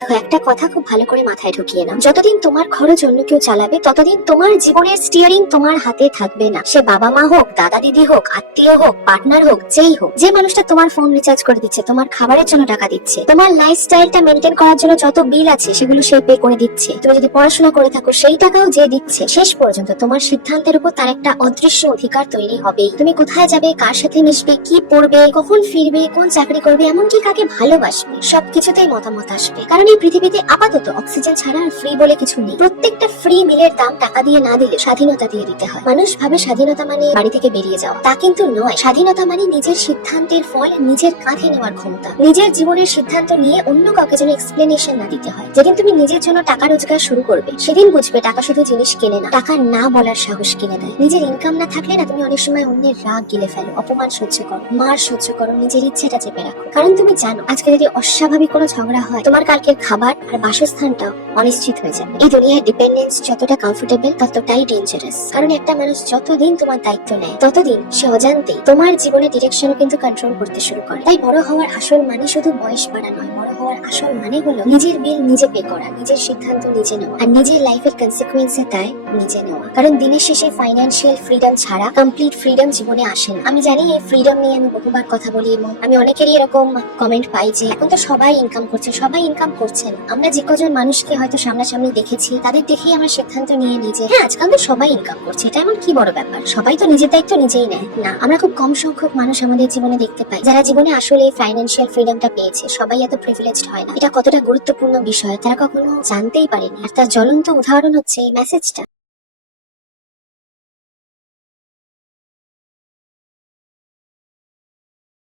দেখো, একটা কথা খুব ভালো করে মাথায় ঢুকিয়ে নাও। যতদিন তোমার খরচ অন্য কেউ চালাবে ততদিন তোমার জীবনের স্টিয়ারিং তোমার হাতে থাকবে না। সে বাবা মা হোক, দাদা দিদি হোক, আত্মীয় হোক, পার্টনার হোক, যেই হোক। যে মানুষটা তোমার ফোন রিচার্জ করে দিচ্ছে, তোমার খাবারের জন্য টাকা দিচ্ছে, তোমার লাইফস্টাইলটা মেনটেন করার জন্য যত বিল আছে সেগুলো সে পে করে দিচ্ছে, তুমি যদি পড়াশোনা করে থাকো সেই টাকাও যে দিচ্ছে, শেষ পর্যন্ত তোমার সিদ্ধান্তের উপর তার একটা অদৃশ্য অধিকার তৈরি হবেই। তুমি কোথায় যাবে, কার সাথে মিশবে, কি পড়বে, কখন ফিরবে, কোন চাকরি করবে, এমনকি কাকে ভালোবাসবে, সবকিছুতেই মতামত আসবে। কারণ এই পৃথিবীতে আপাতত অক্সিজেন ছাড়া আর ফ্রি বলে কিছু নেই। প্রত্যেকটা ফ্রি মিলের দাম টাকা দিয়ে না দিলে স্বাধীনতা দিয়ে দিতে হয়। মানুষ ভাবে স্বাধীনতা মানে বাড়ি থেকে বেরিয়ে যাওয়া, তা কিন্তু নয়। স্বাধীনতা মানে নিজের সিদ্ধান্তের ফল নিজের কাঁধে নেওয়ার ক্ষমতা, নিজের জীবনের সিদ্ধান্ত নিয়ে অন্য কাউকে যেন এক্সপ্লেনেশন না দিতে হয়। যেদিন তুমি নিজের জন্য টাকা রোজগার শুরু করবে সেদিন বুঝবে টাকা শুধু জিনিস কেনে না, টাকা না বলার সাহস কিনে দেয়। নিজের ইনকাম না থাকলে না তুমি অনেক সময় অন্যের রাগ গিলে ফেলো, অপমান সহ্য করো, মার সহ্য করো, নিজের ইচ্ছেটা চেপে রাখো। কারণ তুমি জানো আজকে যদি অস্বাভাবিক কোনো ঝগড়া হয়, তোমার কালকের খাবার আর বাসস্থানটাও অনিশ্চিত হয়ে যাবে। এই দুনিয়ায় ডিপেন্ডেন্স যতটা কমফোর্টেবল ততটাই ডেঞ্জারাস। কারণ একটা মানুষ যতদিন তোমার দায়িত্ব নেয় ততদিন সে অজান্তেই তোমার জীবনের ডিরেকশনও কিন্তু কন্ট্রোল করতে শুরু করে। তাই বড় হওয়ার আসল মানে শুধু বয়স বাড়া নয়, বড় হওয়ার আসল মানে হলো নিজের বিল নিজে পে করা, নিজের সিদ্ধান্ত নিজে নেওয়া, আর নিজের লাইফের কনসিকুয়েন্সের দায় নিজে নেওয়া। কারণ দিনের শেষে ফাইন্যান্সিয়াল ফ্রিডম ছাড়া কমপ্লিট ফ্রিডম জীবনে আসে না। আমি জানি এই ফ্রিডম নিয়ে আমি বহুবার কথা বলি এবং আমি অনেকেরই এরকম কমেন্ট পাই যে এখন তো সবাই ইনকাম করছে, সবাই ইনকাম করছে না। আমরা যে কজন মানুষকে হয়তো সামনাসামনি দেখেছি তাদের দেখেই আমরা সিদ্ধান্ত নিয়ে নিই যে হ্যাঁ আজকাল তো সবাই ইনকাম করছে, এটা এমন কি বড় ব্যাপার, সবাই তো নিজের দায়িত্ব নিজেই নেয়। না, আমরা খুব কম সংখ্যক মানুষ আমাদের জীবনে দেখতে পাই যারা জীবনে আসলে ফাইন্যান্সিয়াল ফ্রিডমটা পেয়েছে। সবাই এত প্রিভিলেজড হয় না। এটা কতটা গুরুত্বপূর্ণ বিষয় তারা কখনো জানতেই পারেনি। আর তার জ্বলন্ত উদাহরণ হচ্ছে এই মেসেজটা।